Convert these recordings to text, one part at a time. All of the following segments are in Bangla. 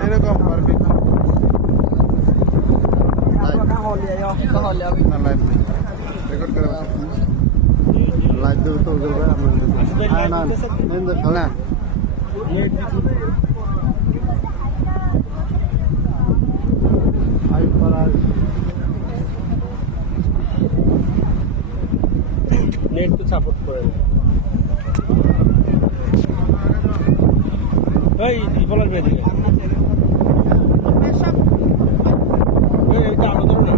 এরকম পারবি লাইভ দেবো তো না নেট তো সাপোর্ট করে এই বলার মেয়ে দিকে এইটা আলো ধরো না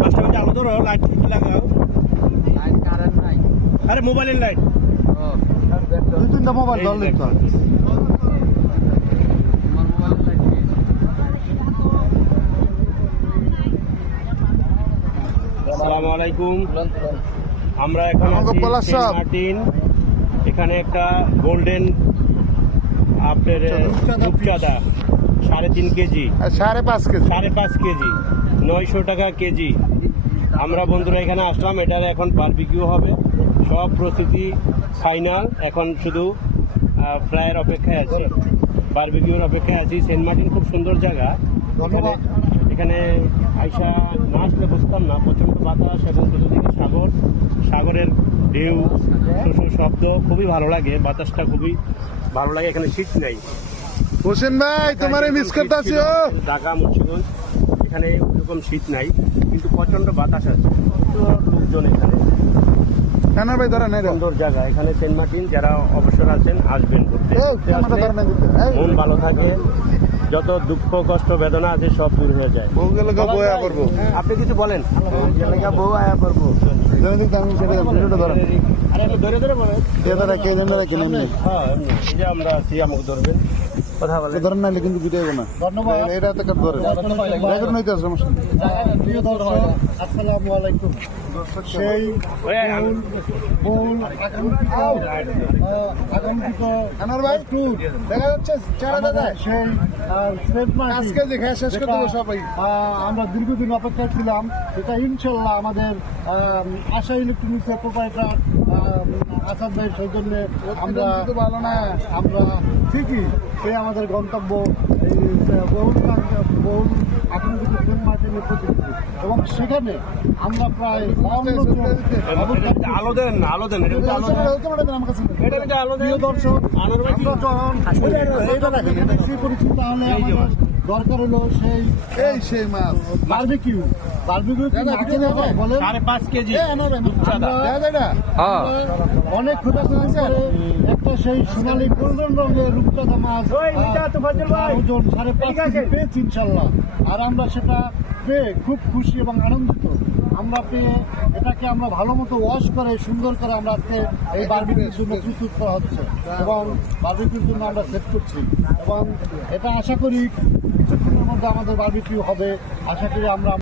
5টা মিনিট আলো ধরো লাইট ঠিক লাগাও লাইট কারেন্ট নাই আরে মোবাইলের লাইট দুই তিনটা মোবাইল ধর লিখতে আমার মোবাইলের লাইট আসসালামু আলাইকুম আমরা এখন আছি সেন্ট মার্টিন এখানে একটা গোল্ডেন আপনার রূপচাঁদা 3.5 কেজি 5.5 কেজি 5.5 কেজি 900 টাকা কেজি আমরা বন্ধুরা এখানে আসলাম এটার এখন বারবিকিউ হবে সব প্রস্তুতি ফাইনাল এখন শুধু ফ্রাইয়ের অপেক্ষায় আছি বারবিকিউর অপেক্ষায় আছি সেন্ট মার্টিন খুব সুন্দর জায়গা এখানে আইসা না আসলে বুঝতাম না প্রচণ্ড বাতাস এবং চতুর্দিকে সাগরের ঢেউ শোষণ শব্দ খুবই ভালো লাগে বাতাসটা খুবই ভালো লাগে এখানে শীত নেই হোসেন ভাই তোমারে মিস করতেছি ঢাকা মুন্সিগঞ্জ এখানে ওরকম শীত নাই কিন্তু প্রচণ্ড বাতাস আছে লোকজন এখানে ভাই ধরেন সুন্দর জায়গা এখানে সেন্ট মার্টিন যারা অবসর আছেন আসবেন ঘুরতে মন ভালো থাকে যত দুঃখ কষ্ট বেদনা আছে সব দূর হয়ে যায় আপনি কিছু বলেন বউ আয়া করবো আমরা আছি আমাকে ধরবেন কথা বলে ধরেন নাইলে কিন্তু ভিডিও না ধন্যবাদ এটা তো ধরে সমস্যা আসসালামু আলাইকুম সেই আগন্তুক দেখা যাচ্ছে সেই আজকে দেখে শেষ করে দেবো সবাই আমরা দীর্ঘদিন অপেক্ষা ছিলাম এটা ইনশাল্লাহ আমাদের আশা ইলেকট্রনিক্সের প্রোপাইটার আসাদ ভাই সৌজন্যে আমরা ভালো না আমরা ঠিকই সে আমাদের গন্তব্য এই বহুল আধুনিক সেন্ট মার্টিনের প্রতিনিধি এবং সেখানে আমরা প্রায় আলো দেন না আলো দেন দর্শক করেছি তাহলে দরকার হলো সেই মাছ বারবিকিউ বলেন 5.5 কেজি অনেক খোঁজাখুঁজি করে একটা সেই সোনালী গোল্ডেন রঙের রূপচাঁদা মাছ ওজন 5.5 কেজি পেয়েছি ইনশাল্লাহ আর আমরা সেটা পেয়ে খুব খুশি এবং আনন্দিত আমরা পেয়ে এটাকে আমরা ভালো মতো ওয়াশ করে সুন্দর করে আমরা আজকে এই বারবিকিউর জন্য প্রস্তুত করা হচ্ছে এবং বারবিকিউর জন্য আমরা সেট করছি এবং এটা আশা করি কিছুক্ষণের মধ্যে আমাদের বারবিকিউ হবে আশা করি আমরা